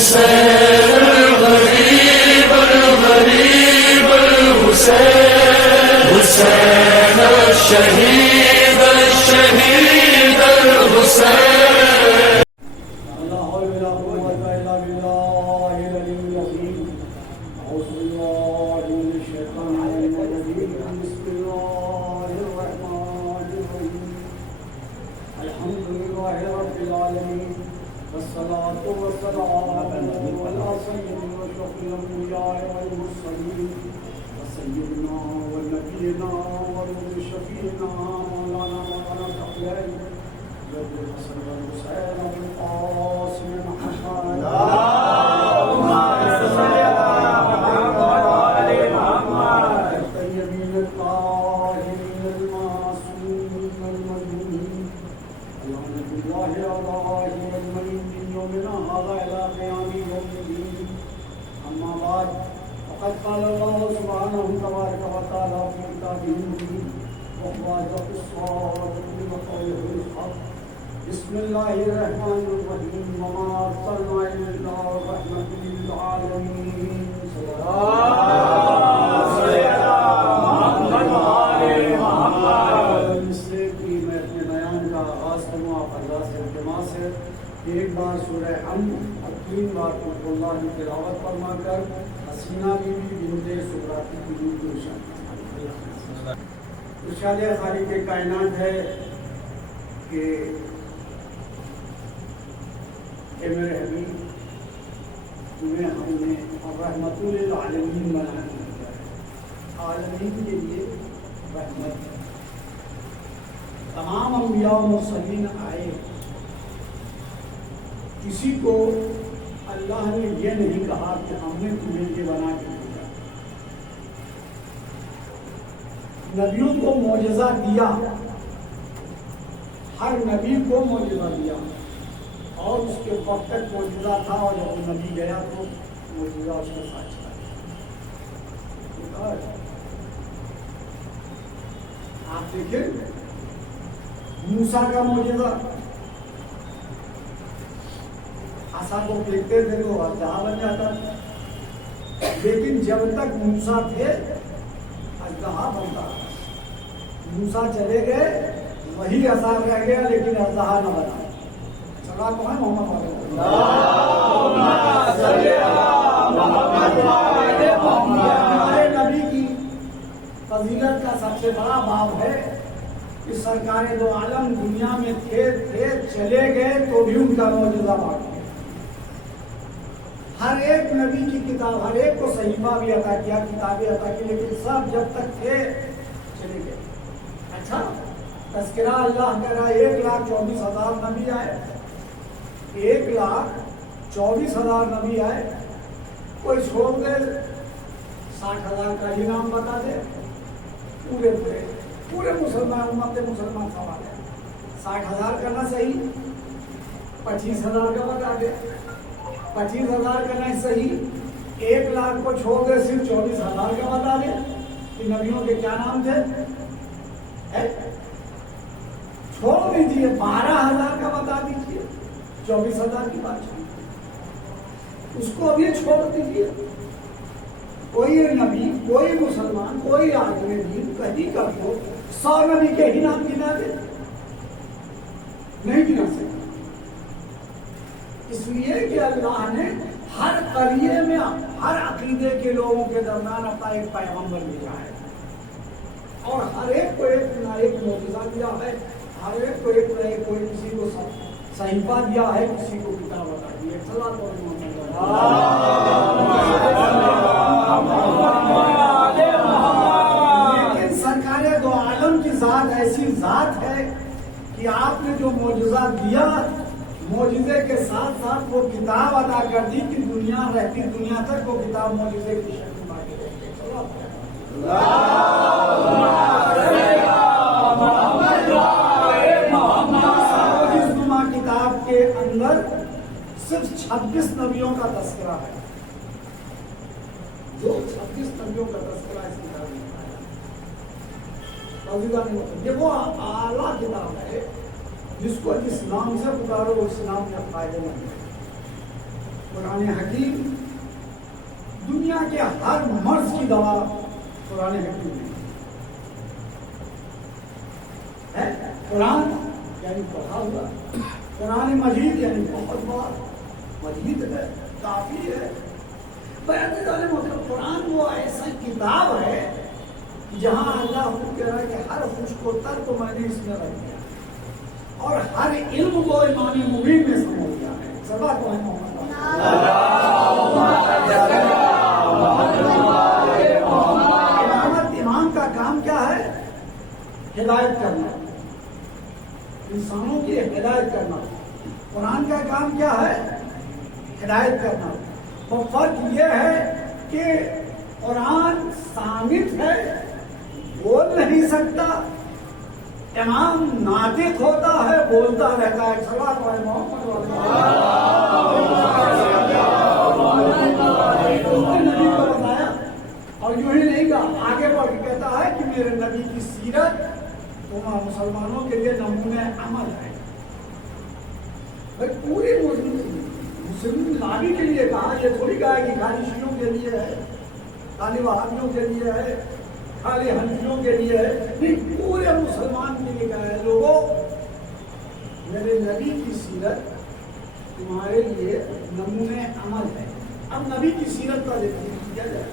حسین الغریب الغریب الحسین حسین الشہید الشہید الحسین لا حول ولا قوة إلا بالله العلي العظيم. أعوذ بالله من الشيطان الرجيم. بسم الله الرحمن الرحيم. الحمد لله رب العالمين والصلاة والسلام على سيد وأشرف الأنبياء والمرسلين وسيدنا ونبينا وشفيعنا مولانا الأخيار جد الحسن والحسين والقاسم محمد اللهم صل على محمد وآل محمد الطيبين الطاهرين المعصومين المظلومين اللهم بالله عليهم أجمعين من يومنا هذا إلى قيام يوم الدين. أما بعد فقد قال الله سبحانه تبارك وتعالى في كتابه المبين وهو أصدق الصادقين وقوله الحق. بسم الله الرحمن الرحيم. وما أرسلنا إلا رحمة للعالمين. صلى الله عليه وسلم. اس سے کہ میں اپنے بیان کا آغاز کروں آپ اللہ سے التماس ہے کہ ایک بار سورہ حمد اور 3 بار قل اللہ کی تلاوت فرما کر حسینہ بی بی بنت سقراط کی درود کو ارشاد فرمائیں. ارشاد خالق کائنات ہے کہ اے میرے حبیب تمہیں ہم نے رحمت للعالمین بنا دیا ہے. عالمین کے لیے رحمت ہے. تمام انبیاء و مرسلین آئے, کسی کو اللہ نے یہ نہیں کہا کہ ہم نے تمہیں یہ بنا کے دیا. نبیوں کو معجزہ دیا, ہر نبی کو معجزہ دیا اور اس کے وقت تک معجزہ تھا, اور جب وہ نبی گیا تو معجزہ اس کے ساتھ چلا. آپ دیکھیں موسیٰ کا معجزہ, عصا کو پھینکتے تھے تو اژدہا بن جاتا تھا, لیکن جب تک موسیٰ تھے اژدہا بنتا رہا. موسیٰ چلے گئے وہی عصا رہ گیا لیکن اژدہا نہ بنا. چلا تو ہے محمد ہمارے نبی کی فضیلت کا سب سے بڑا باب ہے کہ سرکار دو عالم دنیا میں تھے چلے گئے تو بھی ان کا معجزہ باقی ہے. ہر ایک نبی کی کتاب, ہر ایک کو صحیفہ بھی عطا کیا, کتابیں عطا کی, لیکن سب جب تک تھے چلے گئے. اچھا تذکرہ اللہ کہہ رہا ہے 1,24,000 نبی آئے, 1,24,000 نبی آئے. کوئی چھوڑ دے 60,000 کا ہی نام بتا دے, پورے مسلمان امت مسلمان سوال ہے. 60,000 کا نہ صحیح 25,000 کا بتا دے, 25,000 کا نہیں صحیح 1,00,000 کو چھوڑ دے صرف 24,000 کا بتا دے کہ نبیوں کے کیا نام تھے. چھوڑ دیجیے 12,000 کا بتا دیجیے, 24,000 کی بات چھوڑ اس کو ابھی چھوڑ دیجیے. کوئی نبی, کوئی مسلمان, کوئی آدمی دین کہیں کر دو 100 نبی کے ہی نام گنا دے, نہیں گنا سکتا. اس لیے کہ اللہ نے ہر قریے میں ہر عقیدے کے لوگوں کے درمیان اپنا ایک پیغمبر بھیجا ہے, اور ہر ایک کو ایک نہ ایک معجزہ دیا ہے, ہر ایک کو ایک نہ ایک, کوئی کسی کو صحیفہ دیا ہے, کسی کو کتاب بتا دی ہے. لیکن سرکار دو عالم کی ذات ایسی ذات ہے کہ آپ نے جو معجزہ دیا, معجزے کے ساتھ ساتھ وہ کتاب ادا کر دی کہ دنیا رہتی دنیا تک وہ کتاب معجزے کی شکل باقی رہتی ہے. کتاب کے اندر صرف 26 نبیوں کا تذکرہ ہے, جو 26 نبیوں کا تذکرہ اس کتاب میں ہے. یہ وہ اعلیٰ کتاب ہے جس کو جس نام سے پکارو اس نام کا فائدہ مند ہے. قرآن قرآن حکیم دنیا کے ہر مرض کی دوا قرآن حکیم میں ہے. قرآن یعنی پڑھا ہوا، قرآن مجید یعنی بہت بار مجید ہے، کافی ہے. قرآن وہ ایسا کتاب ہے جہاں اللہ خود کہہ رہا ہے کہ ہر خوش کو تر کو میں نے اس میں رکھ دیا اور ہر علم کو امام مبین میں سمجھ دیا ہے. سبا کو ہے امام کا کام کیا ہے؟ ہدایت کرنا، انسانوں کی ہدایت کرنا. قرآن کا کام کیا ہے؟ ہدایت کرنا. وہ فرق یہ ہے کہ قرآن صامت ہے، بول نہیں سکتا، امام ناطق ہوتا ہے، بولتا رہتا ہے. صلوات علی محمد نبی کو بتایا اور یوں ہی نہیں کہا، آگے بڑھ کے کہتا ہے کہ میرے نبی کی سیرت تمام مسلمانوں کے لیے نمونہ عمل ہے. پوری مسلم نبی کے لیے کہا، یہ تھوڑی کہا کہ خالی شیعوں کے لیے ہے، خالی وہابیوں کے لیے ہے، خالی حنفیوں کے لیے ہے. نہیں، پورے مسلمان کے لیے کہا ہے لوگوں میرے نبی کی سیرت تمہارے لیے نمونہ عمل ہے. اب نبی کی سیرت کا ذکر کیا جائے،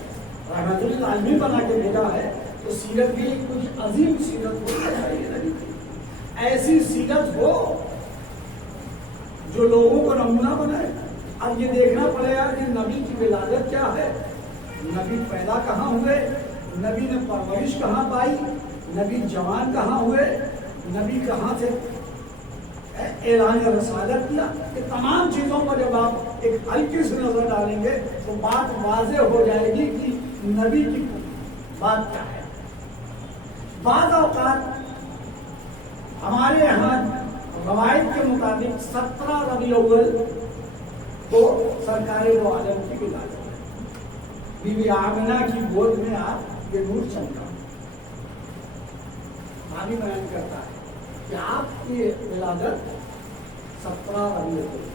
رحمت للعالمین بنا کے بھیجا ہے تو سیرت بھی کچھ عظیم سیرت ہو چاہیے نبی کی، ایسی سیرت ہو جو لوگوں کو نمونہ بنائے. اب یہ دیکھنا پڑے گا کہ نبی کی ولادت کیا ہے، نبی پیدا کہاں ہوئے، نبی نے پرورش کہاں پائی، نبی جوان کہاں ہوئے، نبی کہاں سے اعلان رسالت کیا. یہ تمام چیزوں پر جب آپ ایک ہلکی سے نظر ڈالیں گے تو بات واضح ہو جائے گی کہ نبی کی بات کیا ہے. بعض اوقات ہمارے یہاں روایت کے مطابق 17 ربیع الاول کو سرکار دو عالم کی ولادت ہے. بی بی آمنہ کی گود میں آپ یہ نور چمکا. بھابی بیان کرتا ہے کہ آپ کی ولادت 17 ربیع الاول.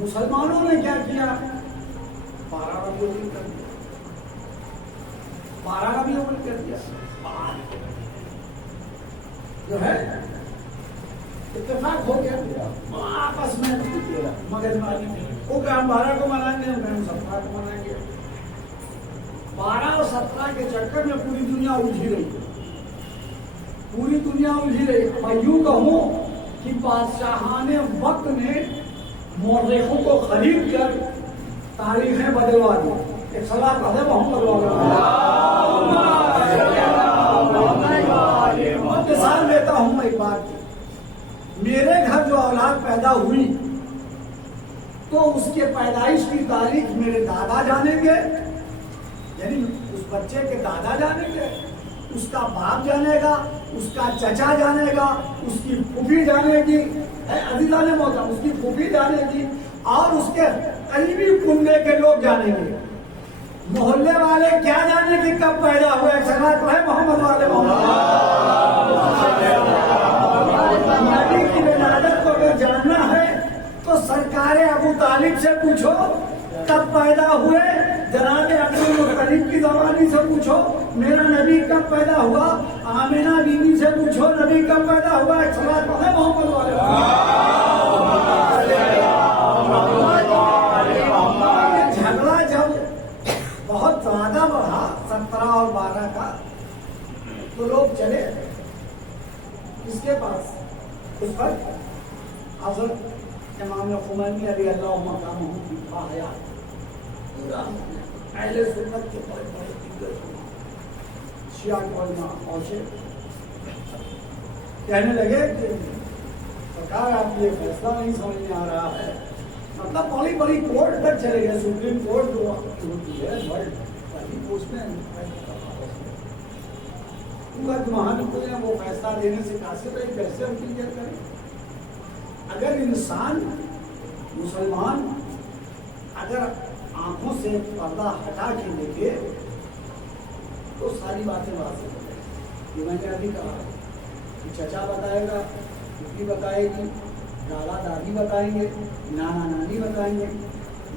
مسلمانوں نے کیا کیا؟ 12 ربیع الاول کر دیا، 12 ربیع الاول کر دیا. جو ہے اتفاق ہو گیا آپس میں، مگر وہ کہ ہم 12 کو منائیں گے، ہم 17 کو منائیں گے. 12 اور 17 کے چکر میں پوری دنیا الجھی رہی، پوری دنیا الجھی رہی. میں یوں کہوں کہ بادشاہان وقت نے مورخوں کو خرید کر تاریخیں بدلوا دی. ایک صلاح پڑھے محمد مثال دیتا ہوں میں ایک بات کی. میرے گھر جو اولاد پیدا ہوئی تو اس کے پیدائش کی تاریخ میرے دادا جانیں گے، یعنی اس بچے کے دادا جانیں گے، اس کا باپ جانے گا، اس کا چچا جانے گا، اس کی پھوپھی جانے گی، عزیزان محترم اس کی پھوپھی جانے گی، اور اس کے قریبی کنبے کے لوگ جانیں گے. محلے والے کیا جانے کہ کب پیدا ہوئے؟ سماعت ہے محمد والے نبی کی ولادت کو اگر جاننا ہے تو سرکار ابو طالب سے پوچھو کب پیدا ہوئے، جناب عبدالمطلب کی زبانی سے پوچھو میرا نبی کب پیدا ہوا، آمنہ بیوی سے پوچھو نبی کب پیدا ہوا. ایک سماعت ہے محمد والے. جھگڑا جب بہت زیادہ بڑھا 17 اور 12 کا تو لوگ چلے اس کے پاس. اس وقت حضرت امام خمینی علی اللہ مقامہ کی حیات پورا اہل سنت کے بڑے بڑے دیگر شیعہ علماء پہنچے، کہنے لگے کہ سرکار آپ یہ فیصلہ نہیں سمجھ میں آ رہا ہے. مطلب بڑی بڑی کورٹ تک چلے گئے، سپریم کورٹ جو ہوتی ہے اس میں وہاں کوئی نہ وہ فیصلہ دینے سے قاصر ہے، کیسے ہم کلیئر کریں. اگر انسان مسلمان اگر آنکھوں سے پردہ ہٹا کے دیکھے تو ساری باتیں واضح ہو جائیں. یہ میں نے ابھی کہا کہ چچا بتائے گا، پھوپھی بتائے گی، دادا دادی بتائیں گے، نانا نانی بتائیں گے،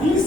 20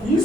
30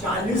40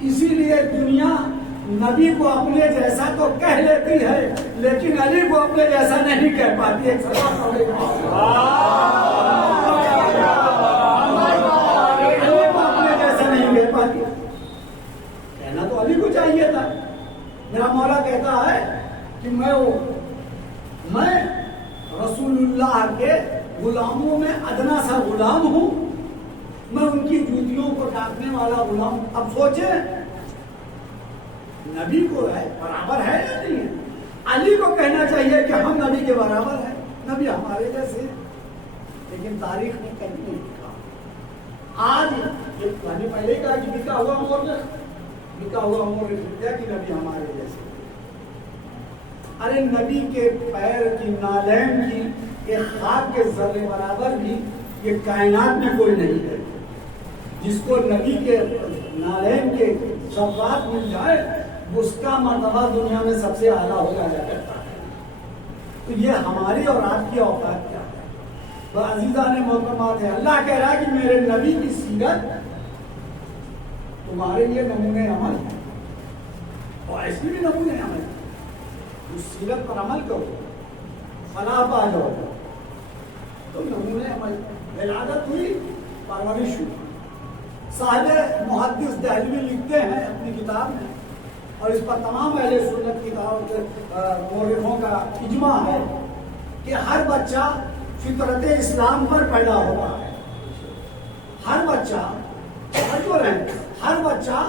اسی لیے دنیا نبی کو اپنے جیسا تو کہہ لیتی ہے لیکن علی کو اپنے جیسا نہیں کہہ پاتی. ایک سوال علی کو اپنے جیسا نہیں کہہ پاتی. کہنا تو علی کو چاہیے تھا. میرا مولا کہتا ہے کہ میں رسول اللہ کے غلاموں میں ادنا سا غلام ہوں. میں ان کی جوتیوں کو ڈانٹنے والا غلام. اب سوچیں نبی کو ہے برابر ہے یا نہیں ہے؟ علی کو کہنا چاہیے کہ ہم نبی کے برابر ہیں, نبی ہمارے جیسے, لیکن تاریخ نے کبھی نہیں لکھا. آج پہلے کہا کہ لکھا ہوا امور نے کہ نبی ہمارے جیسے. ارے نبی کے پیر کی نالین کی ایک خاک کے ذرے برابر بھی یہ کائنات میں کوئی نہیں ہے. جس کو نبی کے نالین کے ذرات مل جائے اس کا مرتبہ دنیا میں سب سے اعلیٰ ہو جایا کرتا ہے. تو یہ ہماری اور آپ کی اوقات کیا ہے؟ تو عزیزان محترمات ہے, اللہ کہہ رہا ہے کہ میرے نبی کی سیرت تمہارے لیے نمونے عمل ہے, اور ایسی بھی نمونے عمل ہے. اس سیرت پر عمل کرو, فلاح پا جاؤ. تو نمونے عمل ولادت ہوئی, پرورش ہوئی. صاحب محدث دہلوی لکھتے ہیں اپنی کتاب میں, اور اس پر تمام اہل سنت کی مورخوں کا اجماع ہے کہ ہر بچہ فطرت اسلام پر پیدا ہوتا ہے. ہر بچہ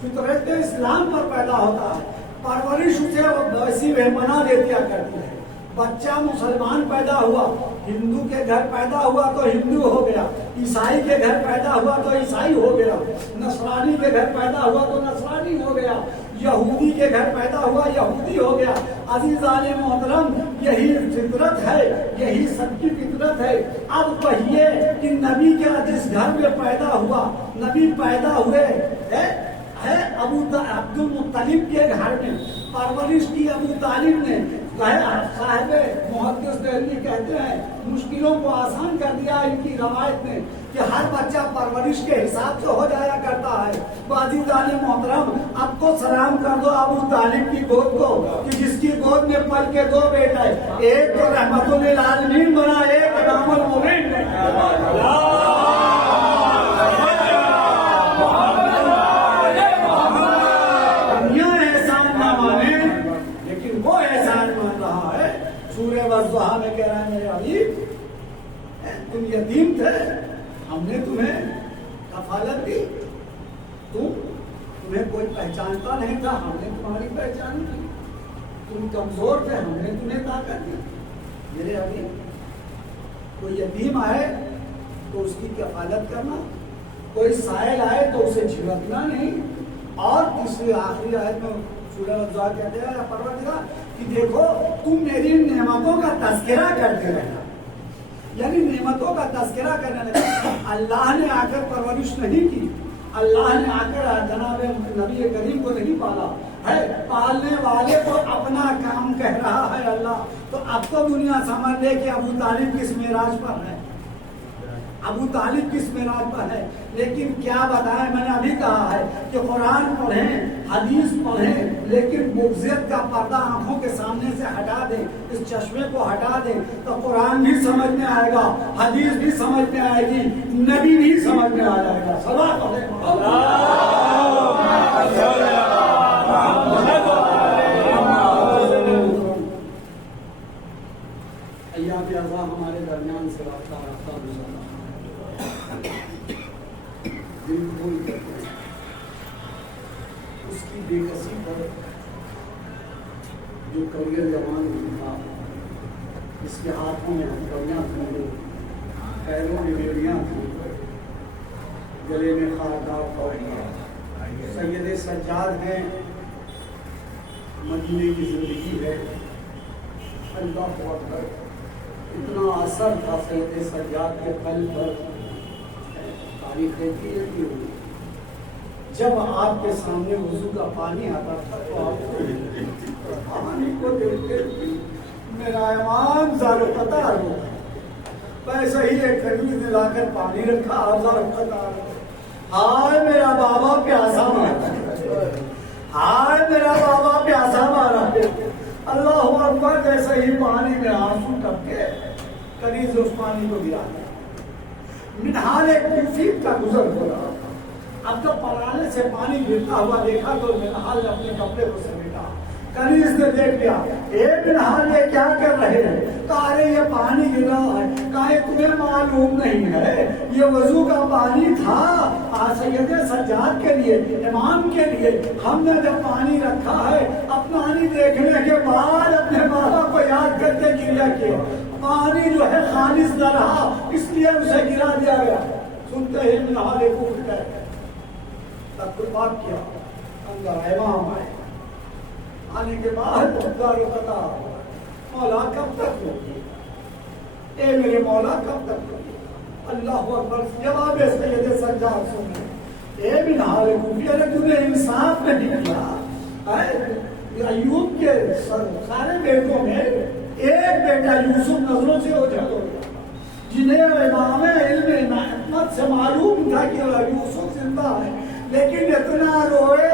فطرت اسلام پر پیدا ہوتا ہے. پرورش اسے ویسی بنا دے دیا کرتی ہے. بچہ مسلمان پیدا ہوا, ہندو کے گھر پیدا ہوا تو ہندو ہو گیا, عیسائی کے گھر پیدا ہوا تو عیسائی ہو گیا, نصرانی کے گھر پیدا ہوا تو نصرانی ہو گیا, یہودی کے گھر پیدا ہوا یہودی ہو گیا. عزیزان محترم, یہی فطرت ہے, یہی سب کی فطرت ہے. اب کہیے کہ نبی کا جس گھر میں پیدا ہوا, نبی پیدا ہوئے ہے عبد المطلب کے گھر میں, پرورش کی ابو طالب نے. صاحب محدث دہلوی کہتے ہیں مشکلوں کو آسان کر دیا ان کی روایت نے کہ ہر بچہ پرورش کے حساب سے ہو جایا کرتا ہے. عزیزان محترم, اب تو سلام کر دو ابو طالب کی گود کو کہ جس کی گود میں پل کے دو بیٹے, ایک تو رحمت للعالمین بنا, ایک امام المومنین بنا. سورہ والضحیٰ میں کہہ رہا ہے میرے حبیب تم یتیم تھے, ہم نے تمہیں کفالت دی. تمہیں کوئی پہچانتا نہیں تھا, ہم نے تمہاری پہچان کی. تم کمزور تھے, ہم نے تمہیں طاقت دی. میرے حبیب کوئی یتیم آئے تو اس کی کفالت کرنا, کوئی سائل آئے تو اسے جھڑکنا نہیں. اور تیسری آخری آیت میں سورہ والضحیٰ کہتے ہیں پروردگار کہ دیکھو تم میری نعمتوں کا تذکرہ کرتے رہنا, یعنی نعمتوں کا تذکرہ کرنے لگا. اللہ نے آ کر پرورش نہیں کی, اللہ نے آ کر جناب نبی کریم کو نہیں پالا ہے, پالنے والے کو اپنا کام کہہ رہا ہے اللہ. تو اب تو دنیا سمجھ لے کہ ابو طالب کس معراج پر ہے, ابو طالب کس معراج پر ہے. لیکن کیا بتائیں, میں نے ابھی کہا ہے کہ قرآن پڑھیں, حدیث پڑھیں, لیکن بغضیت کا پردہ آنکھوں کے سامنے سے ہٹا دیں, اس چشمے کو ہٹا دیں, تو قرآن بھی سمجھ میں آئے گا, حدیث بھی سمجھ میں آئے گی, نبی بھی سمجھ میں آ جائے گا. صلوات ایام اعضاء ہمارے درمیان سے رابطہ گزرا, دل بھول کرتے ہیں اس کی بے کسی پر جو کوریہ جوان تھا, اس کے ہاتھوں میں ہتھوڑیاں تھیں, پیروں میں بیڑیاں تھیں, گلے میں خاردار پوڑیاں. سید سجاد ہیں, مدینے کی زندگی ہے. اللہ اکبر, اتنا اثر تھا سید سجاد کے قلب پر, تاریخ دیتی ہے کہ جب آپ کے سامنے وضو کا پانی آتا تھا تو آپ پانی کو دیکھتے میرا ایمان زار قطار ہوتا, ویسے ہی ایک خرید لا کر پانی رکھا, زار قطار ہائے میرا بابا پیاسا مارا، ہائے میرا بابا پیاسا مارا۔ اللہ اکبر، جیسے ہی پانی میں آنسو ٹپکے کنیز اس پانی کو گرا دیا۔ منہال کوفی کا گزر ہو رہا تھا، اب جب پرانے سے پانی گرتا ہوا دیکھا تو منہال نے اپنے کپڑے کو سمیٹا۔ کنیز نے دیکھ لیا، اے منہال یہ کیا کر رہے ہیں؟ کہا ارے یہ پانی گر رہا ہے۔ کہا تمہیں معلوم نہیں ہے یہ وضو کا پانی تھا سید سجاد کے لیے، امام کے لیے۔ ہم نے جب پانی رکھا ہے اب پانی دیکھنے کے بعد اپنے بابا کو یاد کر کے گریا کیا، پانی جو ہے خالص نہ رہا اس لیے اسے گرا دیا گیا۔ سنتے ہی منہال کو اٹھ گئے، تب کو بات کیا، اندر امام آئے، آنے کے بعد دارو قطع مولا کب تک ہوگی؟ اے میرے مولا کب تک ہوگی؟ اللہ اکبر، جواب سید سجاد سنے، اے منہال کوفی، ارے تم نے انصاف نہیں کیا۔ ایوب کے سارے بیٹوں میں ایک بیٹا یوسف نظروں سے اوجھل ہو گیا، جنہیں امام علم حکمت سے معلوم تھا کہ یوسف زندہ ہے، لیکن اتنا روئے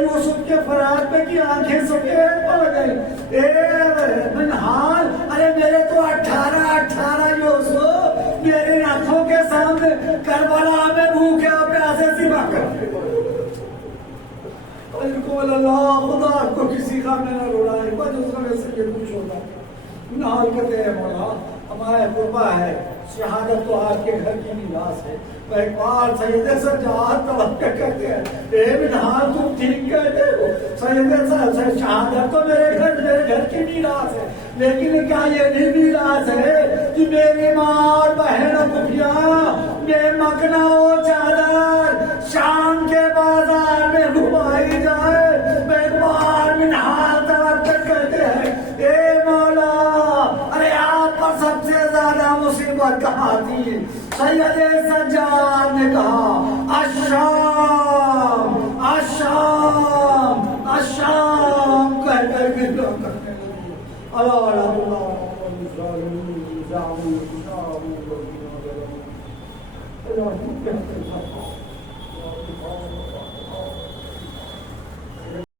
یوسف کے فراق پہ کی آنکھیں سفید پڑ گئی۔ اے منہال، ارے میرے تو 18 یوسف میرے آنکھوں کے سامنے کربلا میں بھوکے اور پیاسے سوا کرتے۔ اللہ خدا کو کسی کام میں نہ روڑا ہے، بس اس میں سے یہ خوش ہوگا۔ منہال کہتے ہیں مولا ہمارا قربہ ہے، شہادت تو آپ کے گھر کی میراث ہے۔ میں ایک بار سید سجاد توقع کہتے ہیں، اے منہال تم ٹھیک کہتے ہو، سید شہادت تو میرے گھر کی میراث ہے، لیکن کیا یہ نہیں میراث ہے کہ میری ماں اور بہن و پھوپھیاں بے مکنا و چادر شام کے بازار میں گھمائی جائے؟ میں ایک بار منہال توقع کہتے ہیں، اے مولا ارے آپ پر سب سے زیادہ مصیبت کہاں تھی؟ سید سجاد نے کہا الشام الشام الشام کہہ کر کے کرنے لگی۔ اللہ